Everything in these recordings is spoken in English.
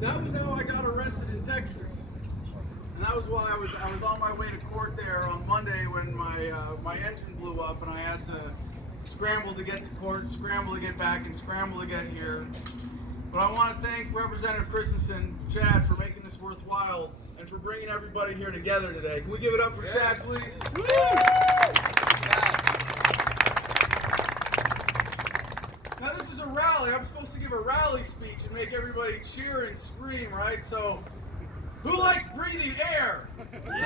That was how I got arrested in Texas. And that was why I was on my way to court there on Monday when my engine blew up and I had to scramble to get to court, scramble to get back, and scramble to get here. But I want to thank Representative Christensen, Chad, for making this worthwhile and for bringing everybody here together today. Can we give it up for Chad, please? Woo! Now this is a rally. I'm supposed to give a rally speech and make everybody cheer and scream, right? So, who likes breathing air?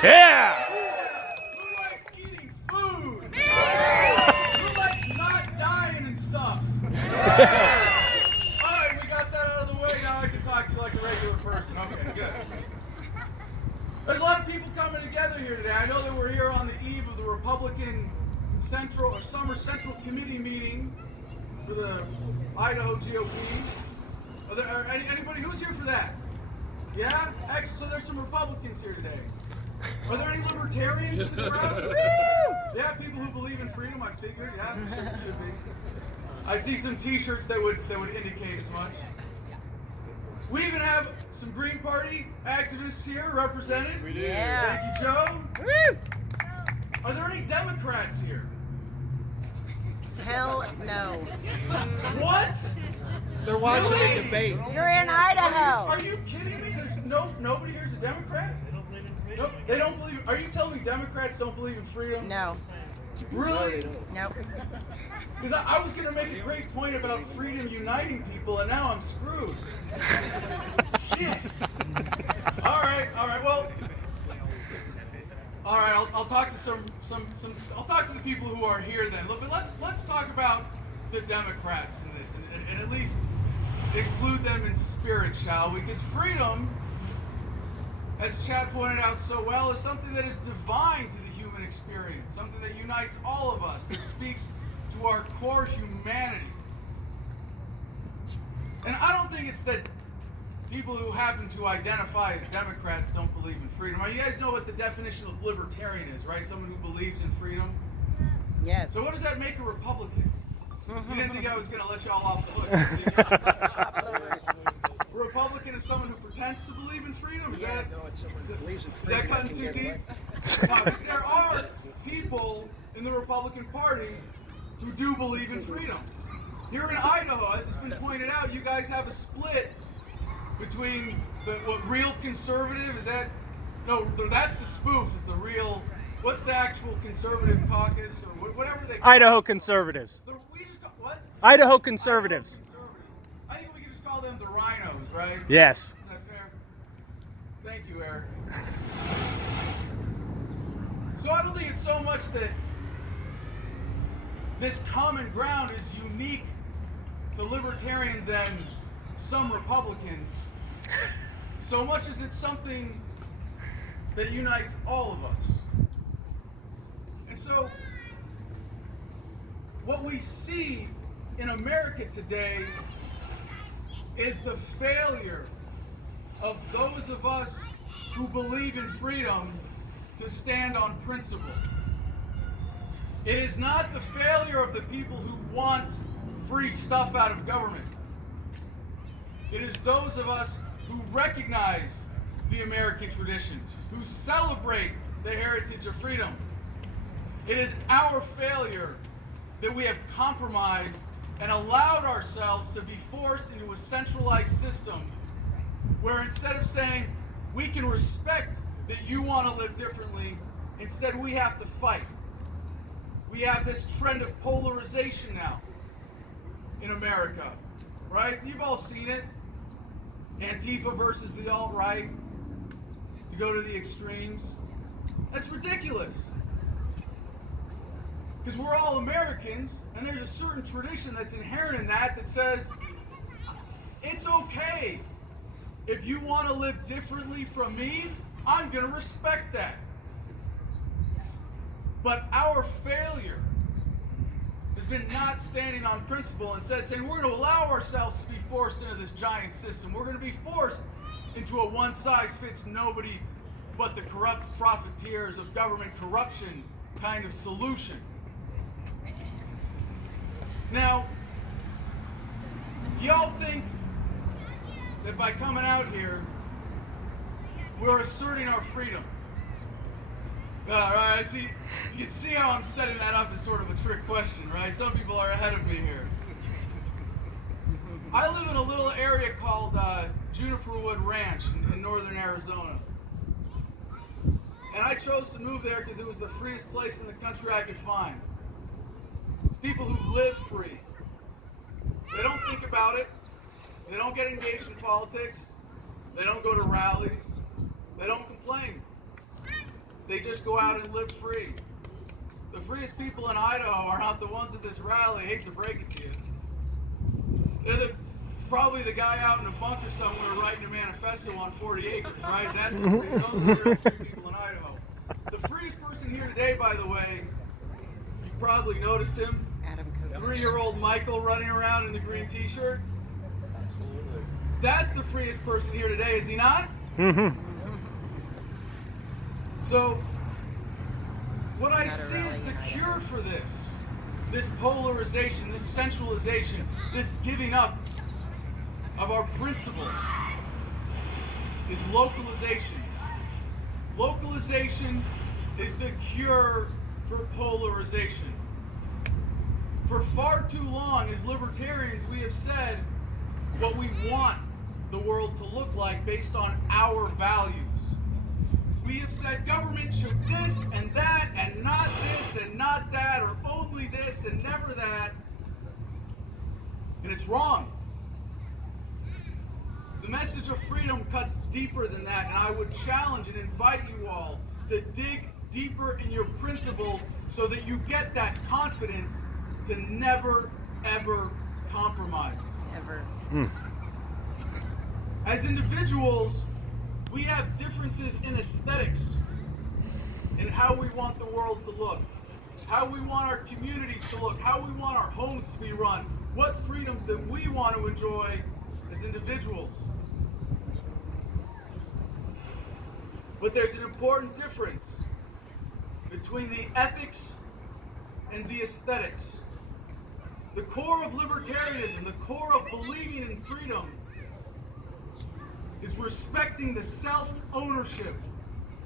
Yeah! Who likes eating food? Who likes not dying and stuff? All right, we got that out of the way. Now I can talk to you like a regular person. Okay, good. There's a lot of people coming together here today. I know that we're here on the eve of the Republican Central or Summer Central Committee meeting for the Idaho GOP. Are there anybody who's here for that? Yeah? Actually, so there's some Republicans here today. Are there any libertarians in the crowd? Yeah, people who believe in freedom, I figured. Yeah, there should be. I see some t-shirts that would indicate as much. We even have some Green Party activists here represented. We do. Yeah. Thank you, Joe. Are there any Democrats here? Hell no. What? They're watching the debate. You're in Idaho. Are you kidding me? There's nobody here's a Democrat? Nope, they don't believe. Are you telling me Democrats don't believe in freedom? No. Really? Nope. Because I was going to make a great point about freedom uniting people, and now I'm screwed. Shit. All right. Well, all right. I'll talk to some. I'll talk to the people who are here then. But let's talk about the Democrats in this, and at least include them in spirit, shall we? Because freedom, as Chad pointed out so well, is something that is divine to the human experience, something that unites all of us, that speaks to our core humanity. And I don't think it's that people who happen to identify as Democrats don't believe in freedom. You guys know what the definition of libertarian is, right? Someone who believes in freedom. Yes. So what does that make a Republican? You didn't think I was going to let y'all off the hook, did you? A Republican is someone who pretends to believe in freedom? Is that cutting too deep? No, because there are people in the Republican Party who do believe in freedom. Here in Idaho, as has been pointed out, you guys have a split between what real conservative is that? No, that's the spoof. Is the real? What's the actual conservative caucus or whatever they call Idaho conservatives. we just call, what? Idaho conservatives. I think we can just call them the rhinos, right? Yes. Is that fair? Thank you, Eric. So I don't think it's so much that this common ground is unique to libertarians and some Republicans, so much as it's something that unites all of us. And so, what we see in America today is the failure of those of us who believe in freedom to stand on principle. It is not the failure of the people who want free stuff out of government. It is those of us who recognize the American tradition, who celebrate the heritage of freedom. It is our failure that we have compromised and allowed ourselves to be forced into a centralized system where instead of saying, we can respect that you want to live differently, instead we have to fight. We have this trend of polarization now in America, right? You've all seen it. Antifa versus the alt-right, to go to the extremes. That's ridiculous. Because we're all Americans, and there's a certain tradition that's inherent in that says, it's okay. If you want to live differently from me, I'm going to respect that. But our failure has been not standing on principle, instead saying we're going to allow ourselves to be forced into this giant system. We're going to be forced into a one-size-fits-nobody but the corrupt profiteers of government corruption kind of solution. Now, y'all think that by coming out here, we're asserting our freedom. All right, I see. You can see how I'm setting that up as sort of a trick question, right? Some people are ahead of me here. I live in a little area called Juniper Wood Ranch in northern Arizona. And I chose to move there because it was the freest place in the country I could find. People who live free. They don't think about it. They don't get engaged in politics. They don't go to rallies. They don't complain. They just go out and live free. The freest people in Idaho are not the ones at this rally. I hate to break it to you. It's probably the guy out in a bunker somewhere writing a manifesto on 40 acres, right? That's the freest. Those are the real free people in Idaho. The freest person here today, by the way, you've probably noticed him. Adam Kokesh. 3-year-old Michael running around in the green t-shirt. Absolutely. That's the freest person here today, is he not? So, what I see is the cure for this polarization, this centralization, this giving up of our principles, is localization. Localization is the cure for polarization. For far too long, as libertarians, we have said what we want the world to look like based on our values. We have said government should this and that and not this and not that, or only this and never that. And it's wrong. The message of freedom cuts deeper than that, and I would challenge and invite you all to dig deeper in your principles so that you get that confidence to never, ever compromise. Ever. As individuals, we have differences in aesthetics, in how we want the world to look, how we want our communities to look, how we want our homes to be run, what freedoms that we want to enjoy as individuals. But there's an important difference between the ethics and the aesthetics. The core of libertarianism, the core of believing in freedom, is respecting the self-ownership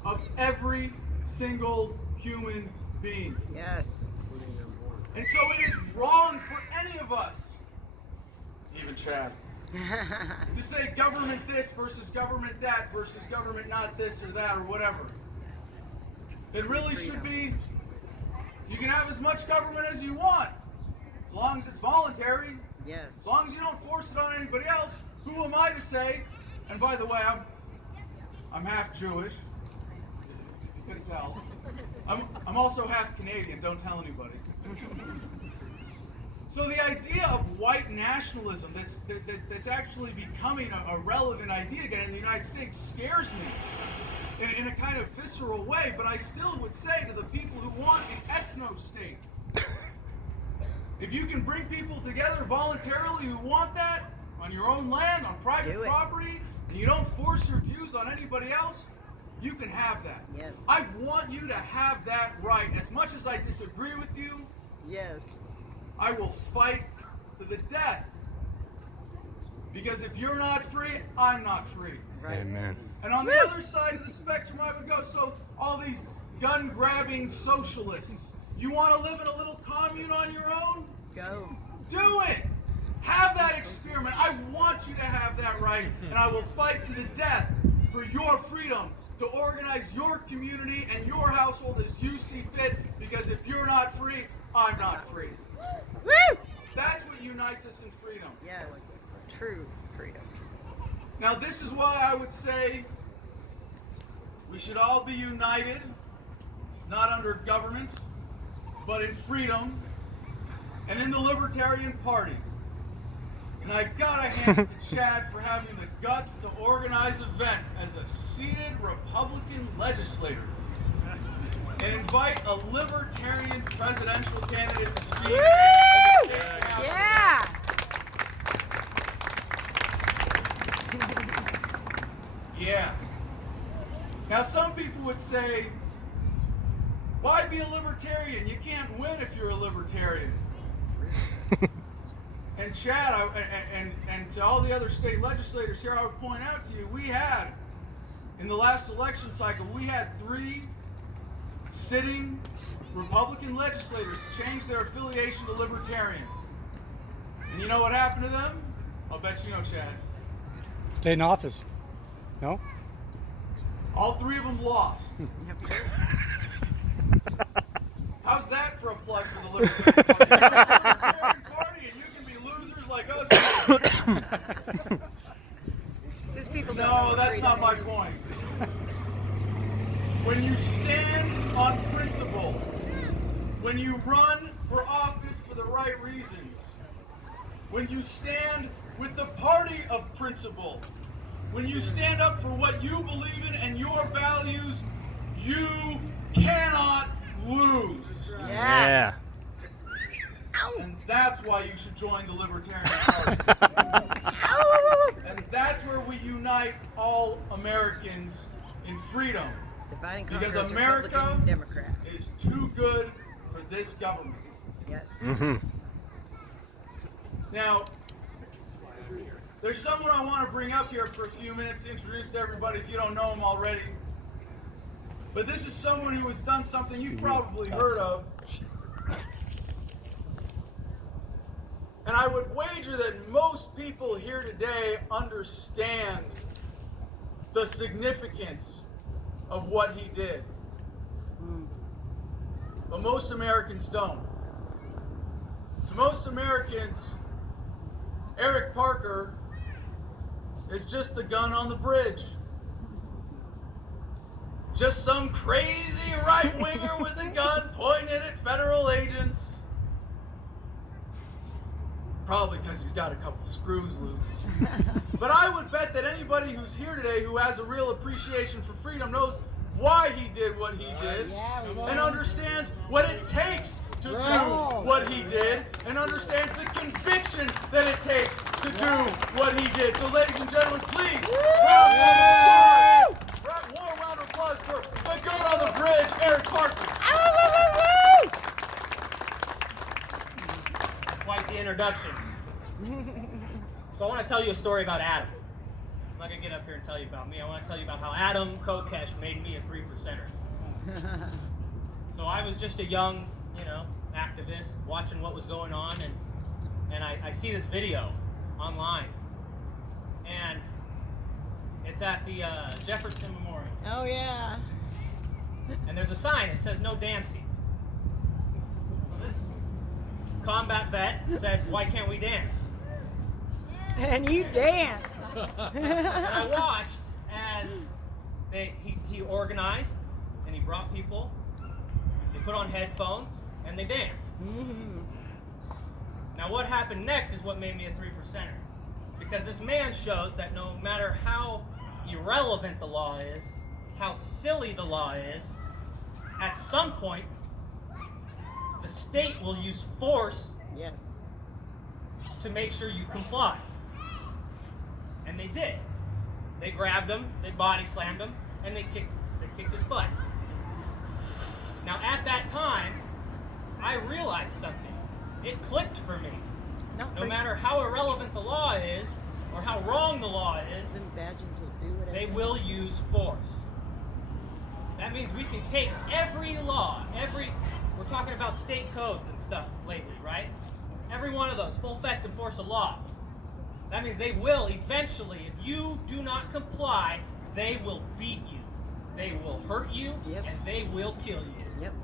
of every single human being. Yes. And so it is wrong for any of us, even Chad, to say government this versus government that versus government not this or that or whatever. It really should be, you can have as much government as you want, as long as it's voluntary, Yes. as long as you don't force it on anybody else. Who am I to say? And by the way, I'm half Jewish. You couldn't tell. I'm also half Canadian. Don't tell anybody. So the idea of white nationalism that's actually becoming a relevant idea again in the United States scares me in a kind of visceral way. But I still would say to the people who want an ethno-state, if you can bring people together voluntarily who want that on your own land, on private property, and you don't force your views on anybody else, you can have that. Yes. I want you to have that right. As much as I disagree with you, Yes. I will fight to the death. Because if you're not free, I'm not free. Right. Amen. And on the other side of the spectrum, I would go, so all these gun-grabbing socialists, you want to live in a little commune on your own? Go. Do it! Have that experiment. I want you to have that right, and I will fight to the death for your freedom to organize your community and your household as you see fit, because if you're not free, I'm not free. Woo! That's what unites us in freedom. Yes. True freedom. Now, this is why I would say we should all be united, not under government, but in freedom and in the Libertarian Party. And I gotta hand it to Chad for having the guts to organize an event as a seated Republican legislator and invite a Libertarian presidential candidate to speak. Woo! at the state capitol. Yeah. Yeah. Now, some people would say, why be a libertarian? You can't win if you're a libertarian. And Chad, and to all the other state legislators here, I would point out to you, we had, in the last election cycle, we had 3 sitting Republican legislators change their affiliation to Libertarian. And you know what happened to them? I'll bet you know, Chad. Stay in office. No? All 3 of them lost. How's that for a plug for the Libertarian Party? And you can be losers like us. These people don't know No, what that's freedom not my is. point. When you stand on principle, when you run for office for the right reasons, when you stand with the party of principle, when you stand up for what you believe in and your values, you cannot lose. Yeah. And that's why you should join the Libertarian Party. And that's where we unite all Americans in freedom. Divide and Because conquer is America Republican, Democrat. is too good for this government. Yes. Now, there's someone I want to bring up here for a few minutes to introduce to everybody if you don't know him already. But this is someone who has done something you've probably heard of. And I would wager that most people here today understand the significance of what he did. But most Americans don't. To most Americans, Eric Parker is just the gun on the bridge. Just some crazy right-winger with a gun pointing it at federal agents. Probably because he's got a couple screws loose. But I would bet that anybody who's here today who has a real appreciation for freedom knows why he did what he did and understands what it takes to do what he did and understands the conviction that it takes to do what he did. So ladies and gentlemen, please, warm round of applause for the gun on the bridge, Eric Parker. Quite the introduction. So I want to tell you a story about Adam. I'm not going to get up here and tell you about me. I want to tell you about how Adam Kokesh made me a 3%er. So I was just a young, activist watching what was going on, and I see this video online. And it's at the Jefferson Memorial. Oh, yeah. And there's a sign that says no dancing. This combat vet said, why can't we dance? And you dance. And I watched as he organized and he brought people, they put on headphones and they danced. Now what happened next is what made me a 3%er. Because this man showed that no matter how irrelevant the law is, how silly the law is, at some point, the state will use force Yes. to make sure you comply. And they did. They grabbed him, they body slammed him, and they kicked his butt. Now at that time, I realized something. It clicked for me. No matter how irrelevant the law is, or how wrong the law is, Them badges will do whatever. they will use force. That means we can take every law, we're talking about state codes and stuff lately, right? Every one of those, full effect and force of law. That means they will eventually, if you do not comply, they will beat you. They will hurt you, Yep. and they will kill you. Yep.